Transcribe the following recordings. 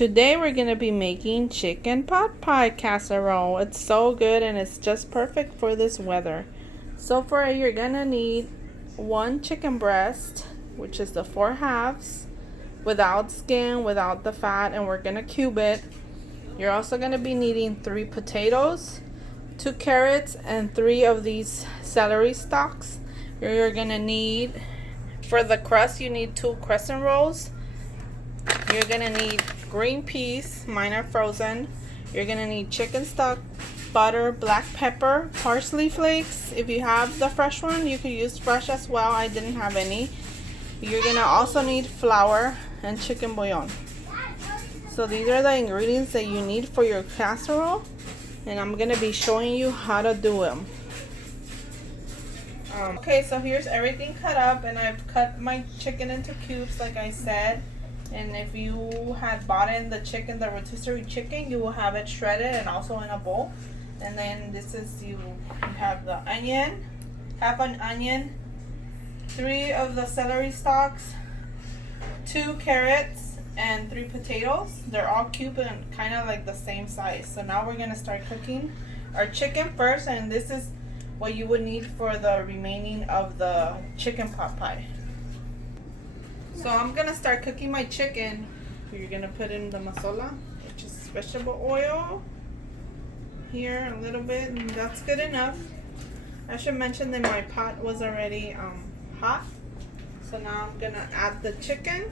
Today we're going to be making chicken pot pie casserole. It's so good and it's just perfect for this weather. So for it, you're going to need one chicken breast, which is the 4 halves, without skin, without the fat, and we're going to cube it. You're also going to be needing 3 potatoes, 2 carrots, and 3 of these celery stalks. You're going to need, for the crust, you need 2 crescent rolls. You're going to need green peas, mine are frozen. You're going to need chicken stock, butter, black pepper, parsley flakes. If you have the fresh one, you could use fresh as well. I didn't have any. You're going to also need flour and chicken bouillon. So these are the ingredients that you need for your casserole, and I'm going to be showing you how to do them. Okay, so here's everything cut up, and I've cut my chicken into cubes like I said. And if you had bought in the chicken, the rotisserie chicken, you will have it shredded and also in a bowl. And then this is, you have the onion, half an onion, 3 of the celery stalks, 2 carrots, and 3 potatoes. They're all cubed and kind of like the same size. So now we're going to start cooking our chicken first, and this is what you would need for the remaining of the chicken pot pie. So I'm gonna start cooking my chicken. You're gonna put in the masala, which is vegetable oil. Here a little bit, and that's good enough. I should mention that my pot was already hot. So now I'm gonna add the chicken.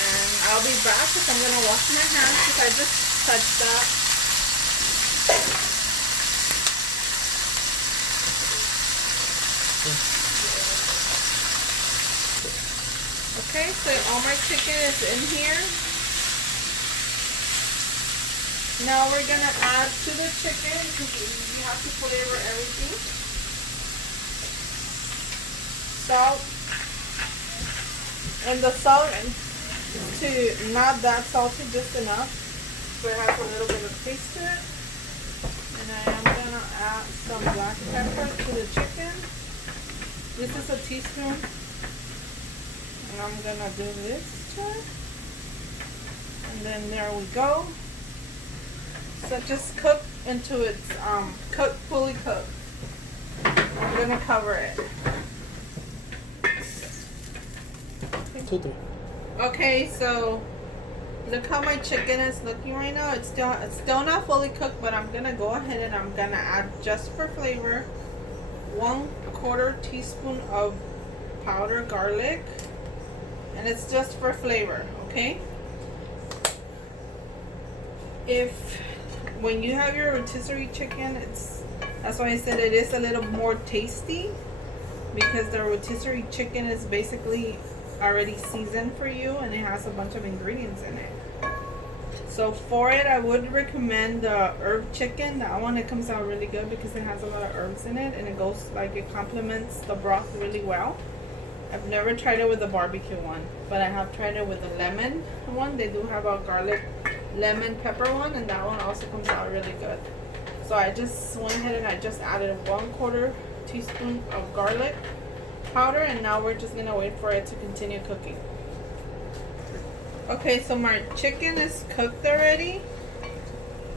And I'll be back because I'm gonna wash my hands because I just touched that. Okay, so all my chicken is in here. Now we're gonna add to the chicken because you have to flavor everything. Salt, and the salt to not that salty, just enough so it has a little bit of taste to it. And I am gonna add some black pepper to the chicken. This is a teaspoon. And I'm gonna do this to it. And then there we go. So just cook into its fully cooked. I'm gonna cover it. Okay, so look how my chicken is looking right now. It's still not fully cooked, but I'm gonna go ahead and I'm gonna add, just for flavor, 1/4 teaspoon of powdered garlic. And it's just for flavor, okay? When you have your rotisserie chicken, that's why I said it is a little more tasty, because the rotisserie chicken is basically already seasoned for you and it has a bunch of ingredients in it. So for it, I would recommend the herb chicken. That one, it comes out really good because it has a lot of herbs in it, and it complements the broth really well. I've never tried it with the barbecue one, but I have tried it with the lemon one. They do have a garlic lemon pepper one, and that one also comes out really good. So I just went ahead and I just added 1/4 teaspoon of garlic powder, and now we're just gonna wait for it to continue cooking. Okay, so my chicken is cooked already.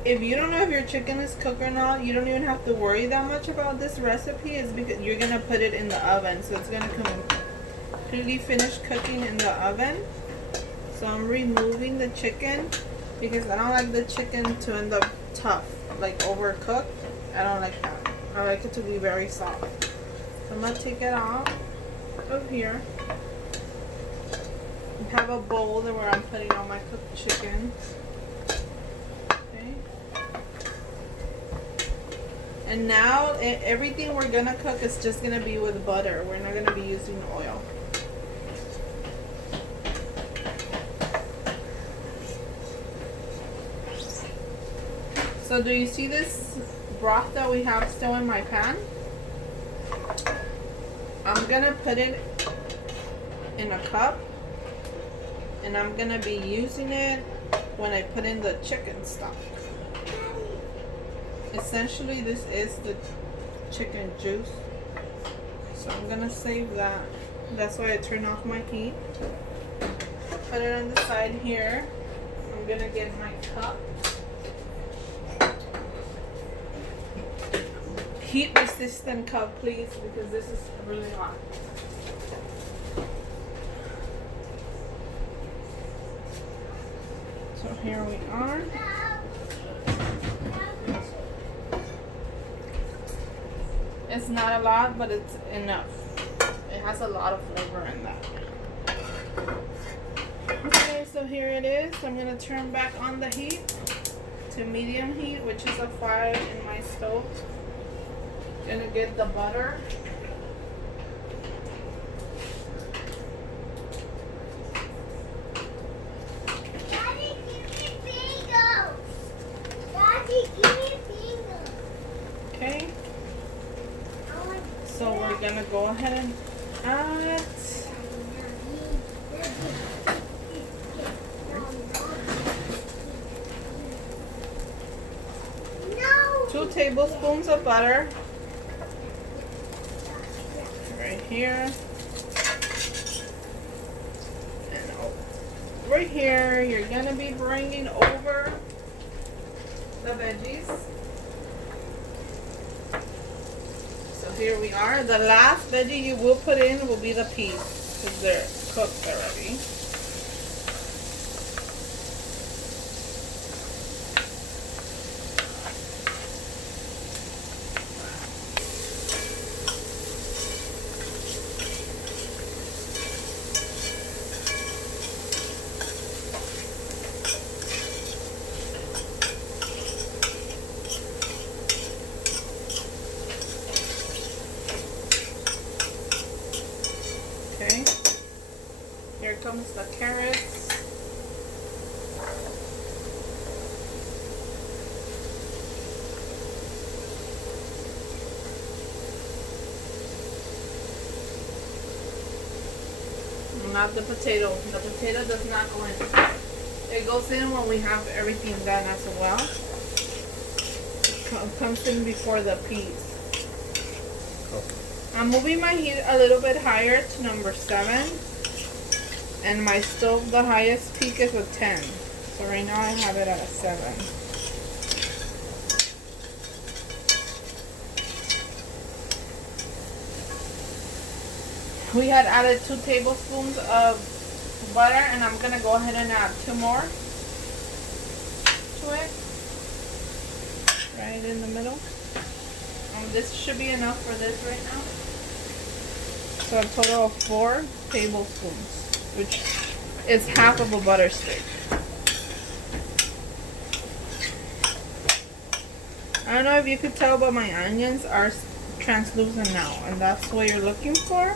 If you don't know if your chicken is cooked or not, you don't even have to worry that much about this recipe. It's because you're gonna put it in the oven, so it's gonna completely finish cooking in the oven. So I'm removing the chicken because I don't like the chicken to end up tough, like overcooked. I don't like that. I like it to be very soft. So I'm gonna take it off of here. I have a bowl where I'm putting all my cooked chicken. Okay. And now everything we're gonna cook is just gonna be with butter. We're not gonna be using oil. So do you see this broth that we have still in my pan? I'm gonna put it in a cup, and I'm gonna be using it when I put in the chicken stock. Essentially, this is the chicken juice. So I'm gonna save that. That's why I turn off my heat. Put it on the side here. I'm gonna get my cup. Heat resistant cup, please, because this is really hot. So here we are. It's not a lot, but it's enough. It has a lot of flavor in that. Okay, so here it is. I'm gonna turn back on the heat to medium heat, which is a 5 in my stove. Gonna get the butter. Daddy, give me bingo. Daddy, give me bingo. Okay. So we're gonna go ahead and add 2 tablespoons of butter. Right here. And over here, you're gonna be bringing over the veggies. So here we are. The last veggie you will put in will be the peas, because they're cooked already. Okay, here comes the carrots. Not the potato. The potato does not go in. It goes in when we have everything done as well. It comes in before the peas. I'm moving my heat a little bit higher to number 7. And my stove, the highest peak is a 10. So right now I have it at a 7. We had added 2 tablespoons of butter, and I'm going to go ahead and add 2 more to it. Right in the middle. This should be enough for this right now. So a total of 4 tablespoons, which is half of a butter stick. I don't know if you could tell, but my onions are translucent now, and that's what you're looking for.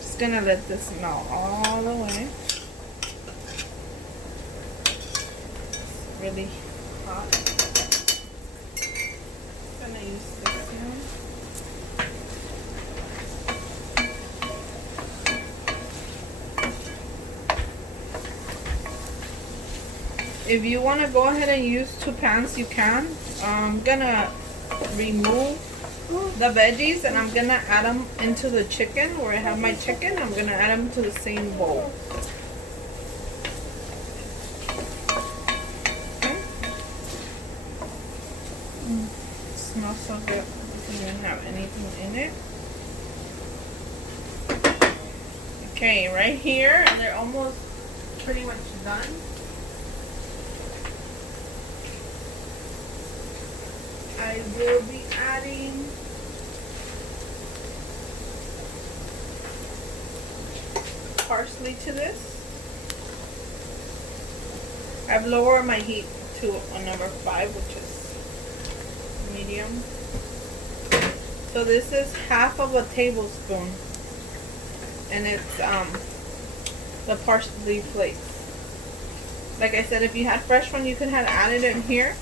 Just gonna let this melt all the way. It's really hot. Gonna use this one. If you want to go ahead and use 2 pans, you can. I'm gonna remove the veggies and I'm gonna add them into the chicken. Where I have my chicken, I'm gonna add them to the same bowl. Okay. Smells so good. It doesn't even have anything in it. Okay, right here, and they're almost pretty much done. I will be adding parsley to this. I've lowered my heat to a number 5, which is medium. So this is half of a tablespoon, and it's the parsley flakes. Like I said, if you had fresh one, you could have added it here.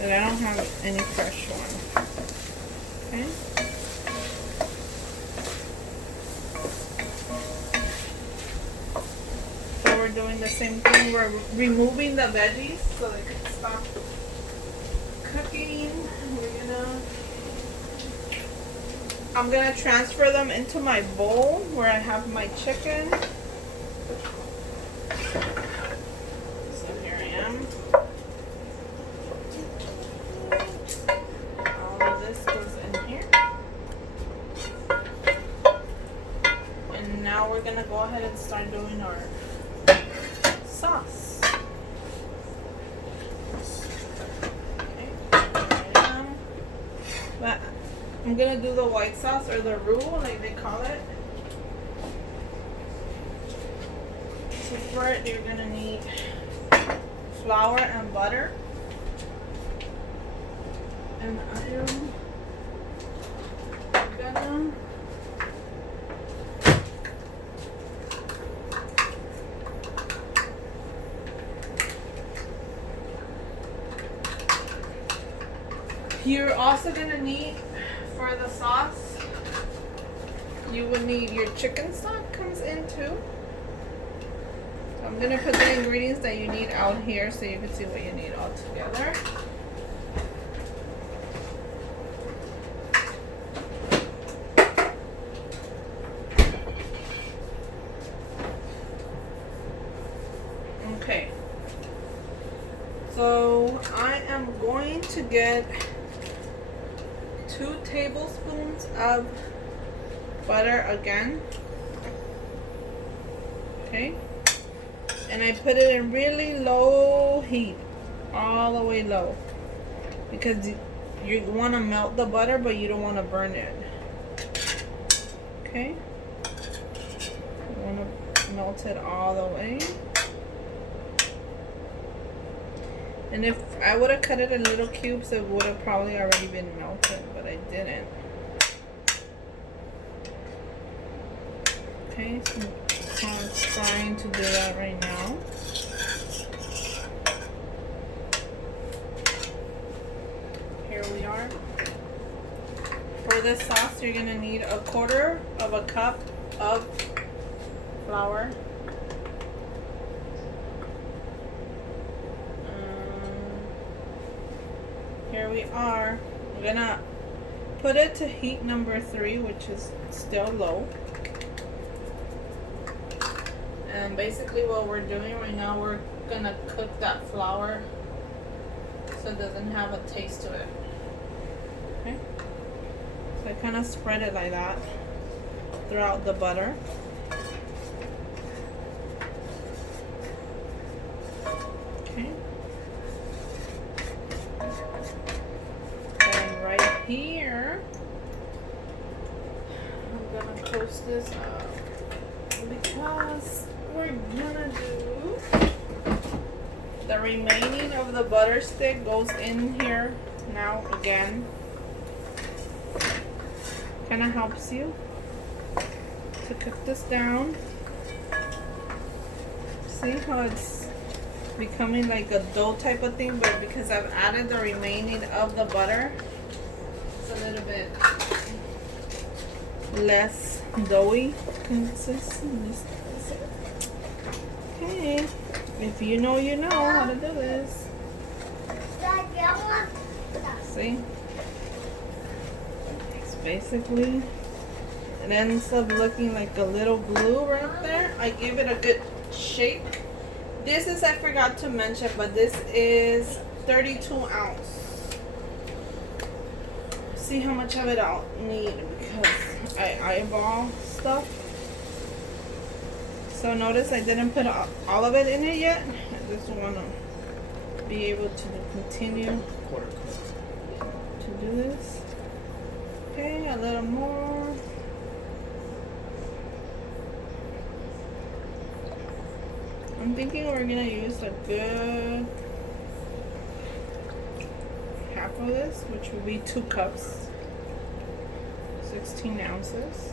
But I don't have any fresh one. Okay. So we're doing the same thing. We're removing the veggies so they can stop I'm gonna transfer them into my bowl where I have my chicken. So here I am. All of this goes in here. And now we're gonna go ahead and start doing our sauce. Okay, here I am. But I'm gonna do the white sauce or the roux, like they call it. So for it, you're gonna need flour and butter. And I am gonna you're also gonna need, for the sauce, you will need your chicken stock comes in too. So I'm gonna put the ingredients that you need out here so you can see what you need all together. Okay. So I am going to get 2 tablespoons of butter again. Okay. And I put it in really low heat, all the way low, because you want to melt the butter, but you don't want to burn it. Okay. You want to melt it all the way. And if I would have cut it in little cubes, it would have probably already been melted, but I didn't. Okay, so I'm trying to do that right now. Here we are. For this sauce, you're gonna need 1/4 of a cup of flour. Here we are. We're gonna put it to heat number 3, which is still low. And basically what we're doing right now, we're gonna cook that flour so it doesn't have a taste to it. Okay? So I kind of spread it like that throughout the butter. Okay. Here, I'm gonna close this up because we're gonna do the remaining of the butter stick goes in here now again. Kind of helps you to cook this down. See how it's becoming like a dough type of thing, but because I've added the remaining of the butter, a little bit less doughy consistency. Okay, if you know, you know how to do this. See, it's basically, it ends up looking like a little glue right up there. I give it a good shake. This is, I forgot to mention, but this is 32 ounce. See how much of it I'll need because I eyeball stuff. So notice I didn't put all of it in it yet. I just want to be able to continue to do this. Okay, a little more. I'm thinking we're gonna use a good half of this, which will be 2 cups, 16 ounces.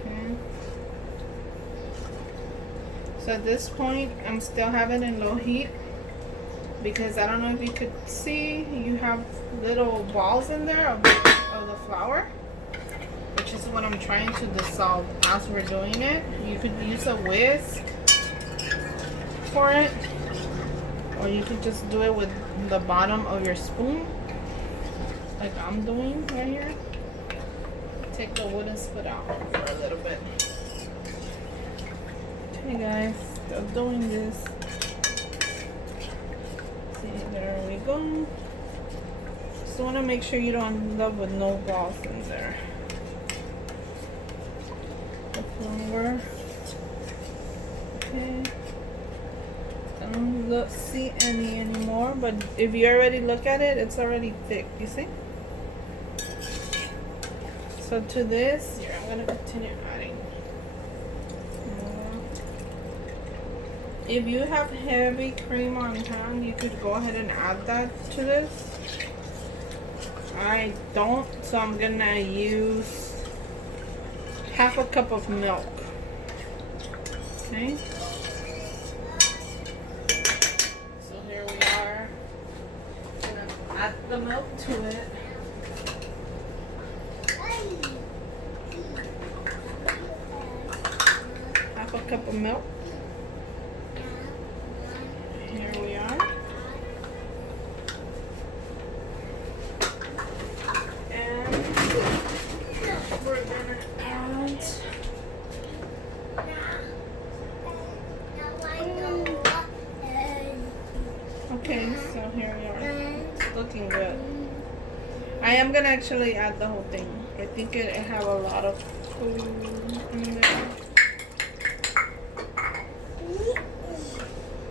Okay. So at this point, I'm still having it in low heat because I don't know if you could see, you have little balls in there of the flour, which is what I'm trying to dissolve as we're doing it. You could use a whisk for it, or you could just do it with the bottom of your spoon. like I'm doing right here. Take the wooden spoon out for a little bit. Okay guys, still doing this. See, there we go. Just want to make sure you don't end up with no balls in there. The flour. Okay. Don't see any anymore, but if you already look at it, it's already thick. You see? So to this, here I'm gonna continue adding more. If you have heavy cream on hand, you could go ahead and add that to this. I don't, so I'm gonna use half a cup of milk. Okay. So here we are. Gonna add the milk to it. Half a cup of milk. Here we are. And we're gonna add okay, so here we are. It's looking good. I am gonna actually add the whole thing. I think it have a lot of food in there.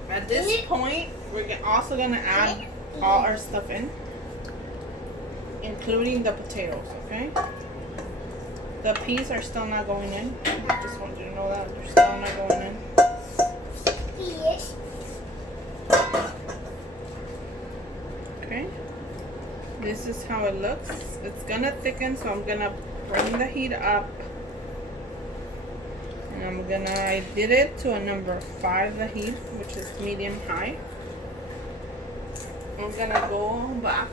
At this point, we're also gonna add all our stuff in, including the potatoes, okay? The peas are still not going in. I just want you to know that they're still not going in. Yes. Okay. This is how it looks. It's gonna thicken, so I'm gonna bring the heat up. And I did it to a number 5, the heat, which is medium high. I'm gonna go back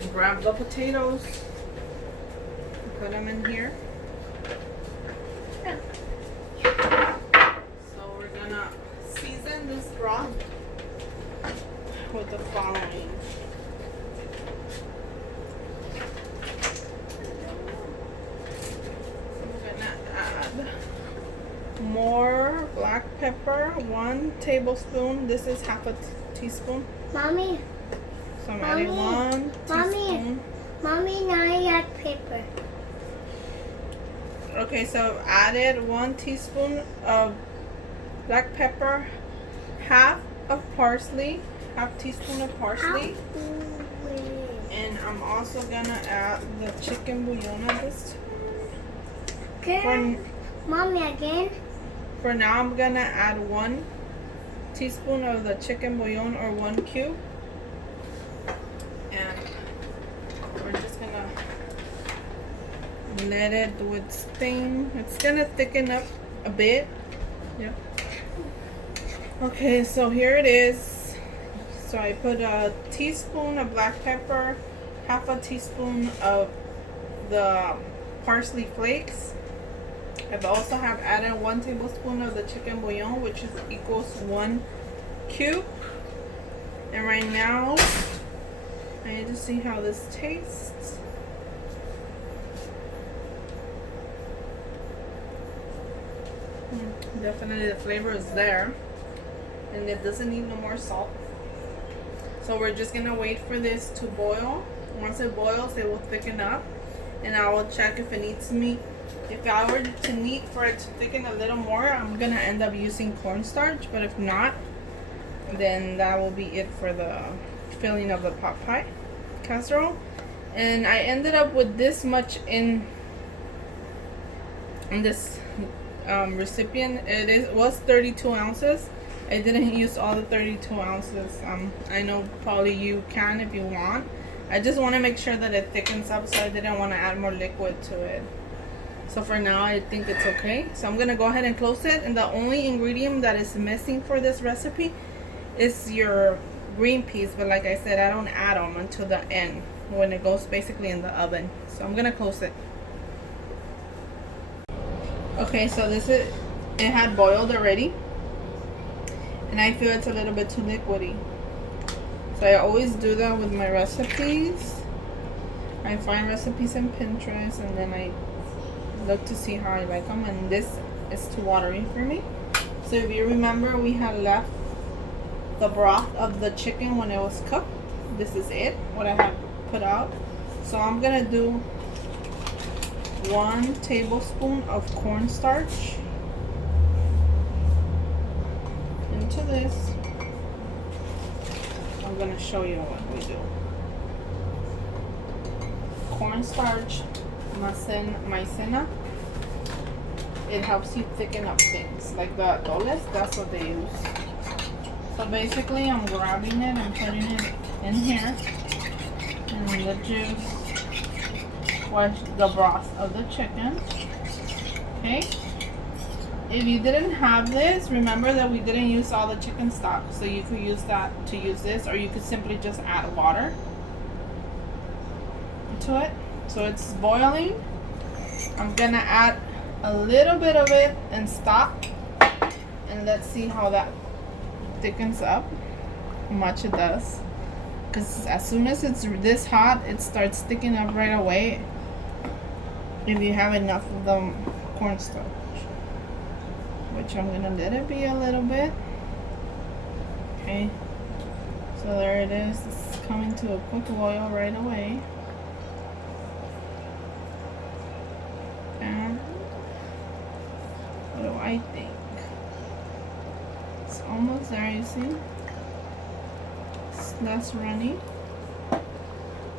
and grab the potatoes, put them in here. So we're gonna season this broth with the following. More black pepper, 1 tablespoon. This is half a teaspoon. Mommy. So I'm adding 1 teaspoon. Mommy, now I add pepper. Okay, so I've added 1 teaspoon of black pepper, half of parsley, half teaspoon of parsley. And I'm also gonna add the chicken bouillon at this time. Mommy, again? For now, I'm gonna add 1 teaspoon of the chicken bouillon, or 1 cube, and we're just gonna let it do its thing. It's gonna thicken up a bit. Yep. Okay, so here it is. So I put a teaspoon of black pepper, half a teaspoon of the parsley flakes. I've also added 1 tablespoon of the chicken bouillon, which equals 1 cube. And right now, I need to see how this tastes. Definitely the flavor is there, and it doesn't need no more salt. So we're just gonna wait for this to boil. Once it boils, it will thicken up, and I will check if it needs meat. If I were to need for it to thicken a little more, I'm gonna end up using cornstarch, but if not, then that will be it for the filling of the pot pie casserole. And I ended up with this much in this recipient. It was 32 ounces. I didn't use all the 32 ounces. I know probably you can if you want. I just want to make sure that it thickens up, so I didn't want to add more liquid to it. So for now, I think it's okay. So I'm gonna go ahead and close it. And the only ingredient that is missing for this recipe is your green peas. But like I said, I don't add them until the end, when it goes basically in the oven. So I'm gonna close it. Okay, so it had boiled already, and I feel it's a little bit too liquidy. So I always do that with my recipes. I find recipes in Pinterest and then I look to see how I like them, and this is too watery for me. So if you remember, we had left the broth of the chicken when it was cooked. This is it, what I have put out. So I'm gonna do 1 tablespoon of cornstarch into this. I'm gonna show you what we do. Cornstarch, maicena. It helps you thicken up things. Like the atoles, that's what they use. So basically I'm grabbing it and putting it in here. And the juice was the broth of the chicken. Okay? If you didn't have this, remember that we didn't use all the chicken stock. So you could use that to use this, or you could simply just add water to it. So it's boiling. I'm gonna add a little bit of it and stop, and let's see how that thickens up, how much it does, because as soon as it's this hot it starts thickening up right away if you have enough of the cornstarch, which I'm gonna let it be a little bit. Okay, so there it is. It's coming to a quick boil right away. And what do I think? It's almost there, you see? It's less runny.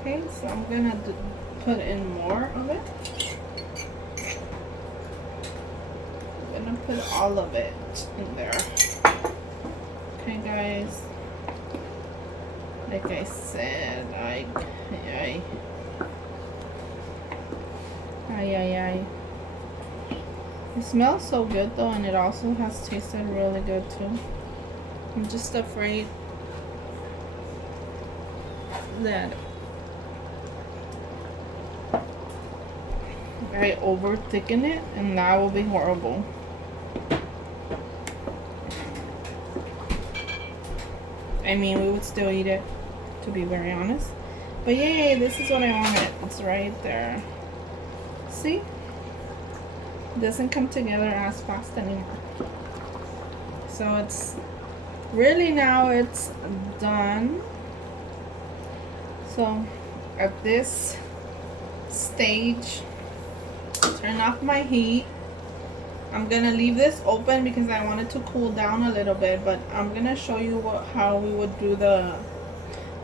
Okay, so I'm gonna put in more of it. I'm gonna put all of it in there. Okay, guys. Like I said, ay. It smells so good though, and it also has tasted really good too. I'm just afraid that I over thicken it, and that will be horrible. I mean, we would still eat it, to be very honest. But yay, this is what I wanted. It's right there. See? It doesn't come together as fast anymore. So it's really, now it's done. So at this stage, turn off my heat. I'm gonna leave this open because I want it to cool down a little bit, but I'm gonna show you how we would do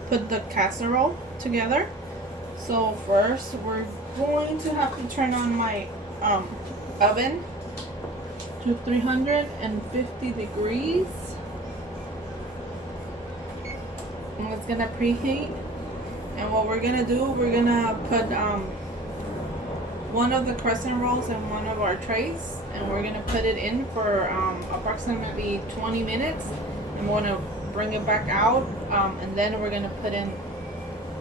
put the casserole together. So first we're going to have to turn on my oven to 350 degrees, and it's gonna preheat. And what we're gonna do, we're gonna put one of the crescent rolls in one of our trays, and we're gonna put it in for approximately 20 minutes, and we're gonna bring it back out, and then we're gonna put in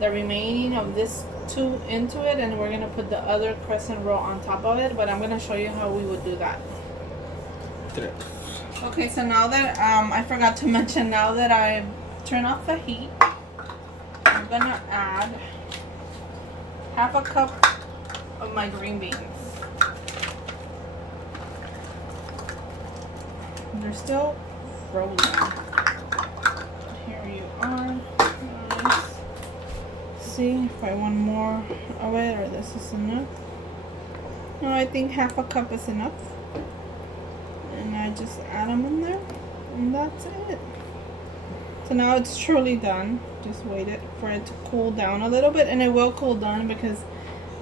the remaining of this 2 into it, and we're gonna put the other crescent roll on top of it. But I'm gonna show you how we would do that. Okay, so now that I forgot to mention, now that I've turned off the heat, I'm gonna add half a cup of my green beans. They're still frozen. Here you are. Nice. See if I want more of it, or this is enough. No, I think half a cup is enough. And I just add them in there, and that's it. So now it's truly done. Just wait it for it to cool down a little bit, and it will cool down because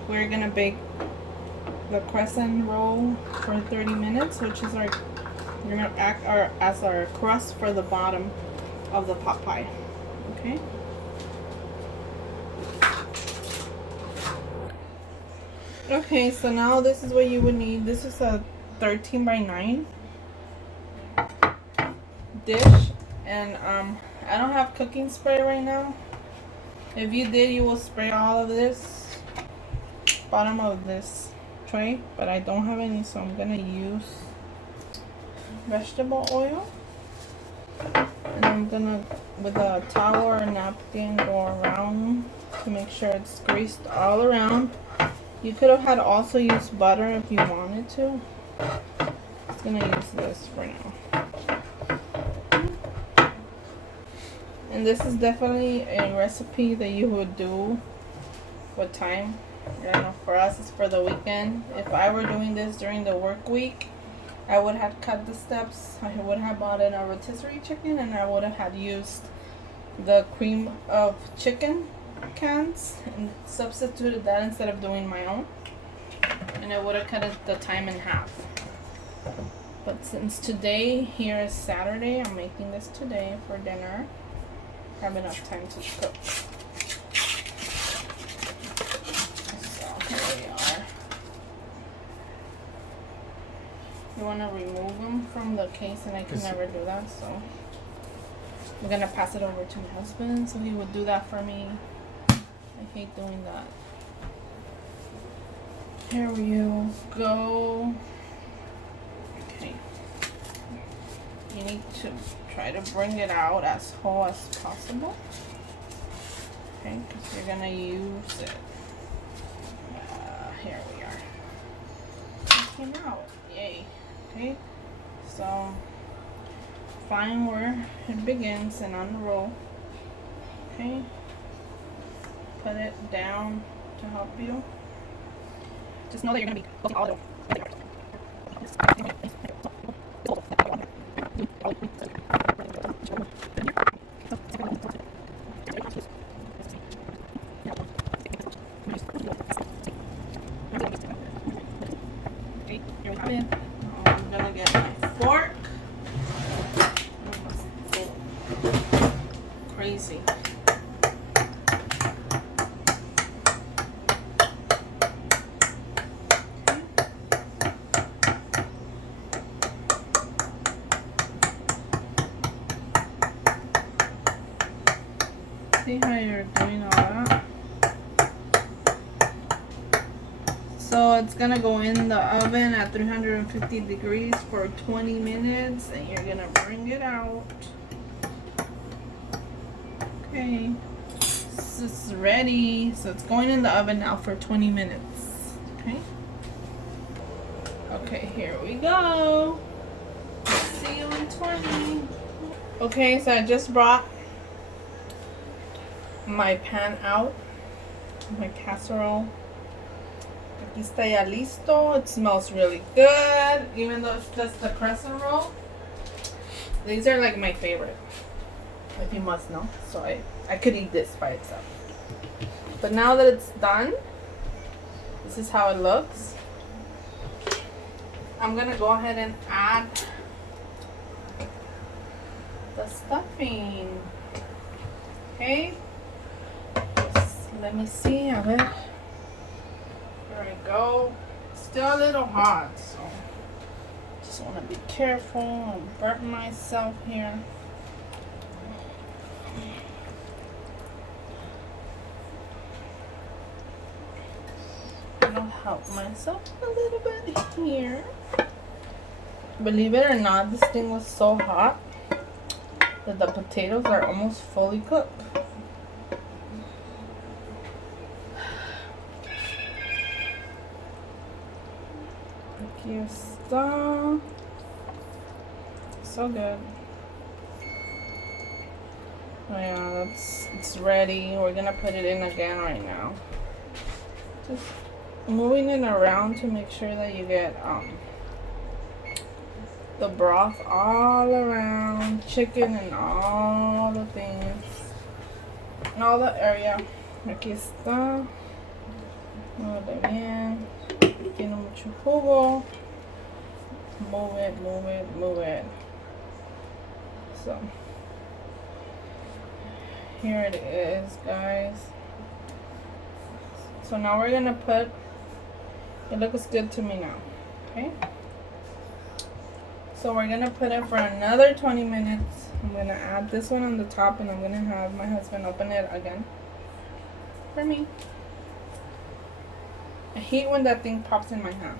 we're gonna bake the crescent roll for 30 minutes, which is we're gonna act as our crust for the bottom of the pot pie. Okay. Okay, so now this is what you would need. This is a 13 by 9 dish, and I don't have cooking spray right now. If you did, you will spray all of this bottom of this tray, but I don't have any, so I'm gonna use vegetable oil. And I'm gonna, with a towel or a napkin, go around to make sure it's greased all around. You could have had also used butter if you wanted to. Just gonna use this for now. And this is definitely a recipe that you would do with time. I don't know, for us it's for the weekend. If I were doing this during the work week, I would have cut the steps. I would have bought in a rotisserie chicken, and I would have had used the cream of chicken cans and substituted that instead of doing my own. And I would have cut the time in half. But since today here is Saturday, I'm making this today for dinner. I have enough time to cook. So here we are. You want to remove them from the case, and I can never do that, so I'm gonna pass it over to my husband so he would do that for me. I hate doing that. Here you go. Okay. You need to try to bring it out as whole as possible. Okay, because you're gonna use it. Here we are. It came out. Yay. Okay, so find where it begins and unroll. Okay, put it down to help you. Just know that you're gonna be cooking all of it. Okay, here we have it. I'm gonna get my fork. Crazy. See how you're doing all that? So it's gonna go in the oven at 350 degrees for 20 minutes, and you're gonna bring it out. Okay, this is ready. So it's going in the oven now for 20 minutes. Okay. Okay, here we go. See you in 20. Okay, so I just brought my pan out, my casserole. Aquí está ya listo. It smells really good, even though it's just the crescent roll. These are like my favorite, if you must know. So I could eat this by itself. But now that it's done, this is how it looks. I'm gonna go ahead and add the stuffing. Okay. Let me see. A ver. There we go. Still a little hot, so just want to be careful and burn myself here. I'll help myself a little bit here. Believe it or not, this thing was so hot that the potatoes are almost fully cooked. Aquí está. So good. Oh yeah, it's ready. We're gonna put it in again right now. Just moving it around to make sure that you get the broth all around, chicken and all the things, and all the area. Aquí está. Mueve bien. Tiene mucho jugo. Move it, move it, move it. So here it is, guys. So now we're gonna put, it looks good to me now. Okay, so we're gonna put it for another 20 minutes. I'm gonna add this one on the top, and I'm gonna have my husband open it again for me. I hate when that thing pops in my hand,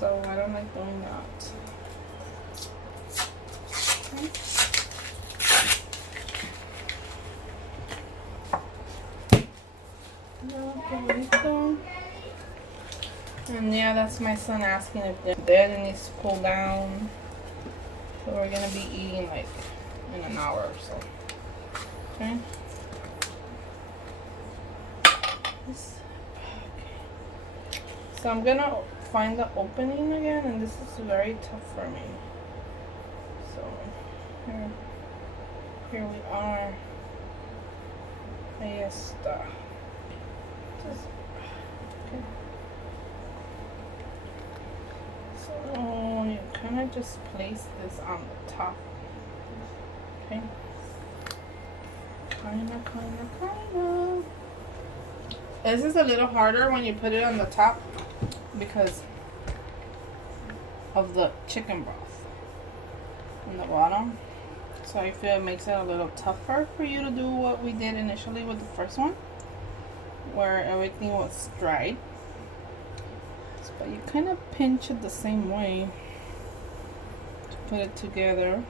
so I don't like doing that. And yeah, that's my son asking if they're dead and needs to cool down. So we're gonna be eating like in an hour or so. Okay. So I'm gonna find the opening again, and this is very tough for me. So here we are. Ahí está. Okay. So you kind of just place this on the top. Okay. Kinda. This is a little harder when you put it on the top because of the chicken broth in the bottom. So I feel it makes it a little tougher for you to do what we did initially with the first one, where everything was dried. But you kind of pinch it the same way to put it together.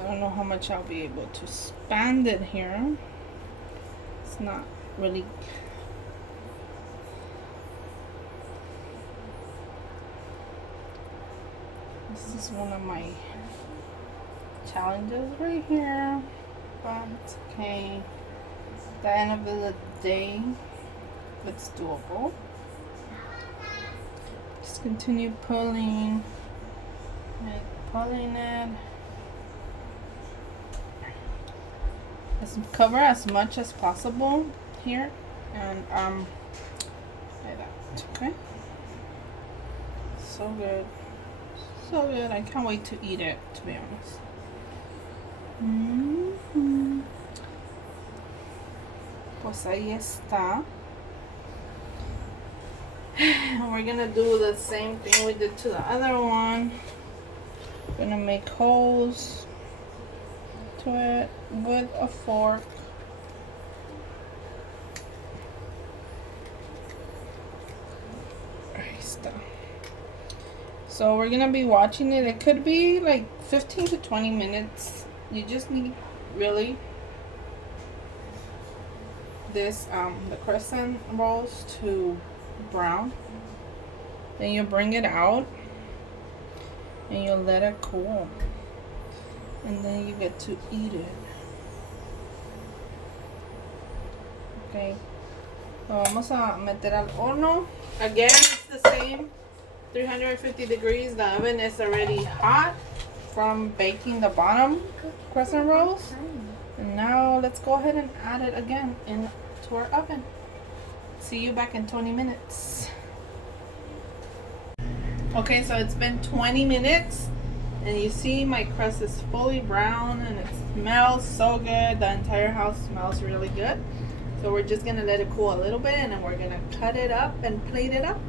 I don't know how much I'll be able to expand it here. It's not really. This is one of my challenges right here, but it's okay. At the end of the day, it's doable. Just continue pulling and pulling it. Cover as much as possible here, and like that. Okay. So good. So good. I can't wait to eat it, to be honest. Pues ahí está. And we're gonna do the same thing we did to the other one. We're gonna make holes to it with a fork. Ahí está. So we're gonna be watching it. It could be like 15 to 20 minutes. You just need really this the crescent rolls to brown. Then you bring it out and you let it cool, and then you get to eat it. Okay, lo vamos a meter al horno. Again, it's the same 350 degrees. The oven is already hot from baking the bottom crescent rolls. And now let's go ahead and add it again into our oven. See you back in 20 minutes. Okay, so it's been 20 minutes and you see my crust is fully brown and it smells so good. The entire house smells really good. So we're just gonna let it cool a little bit and then we're gonna cut it up and plate it up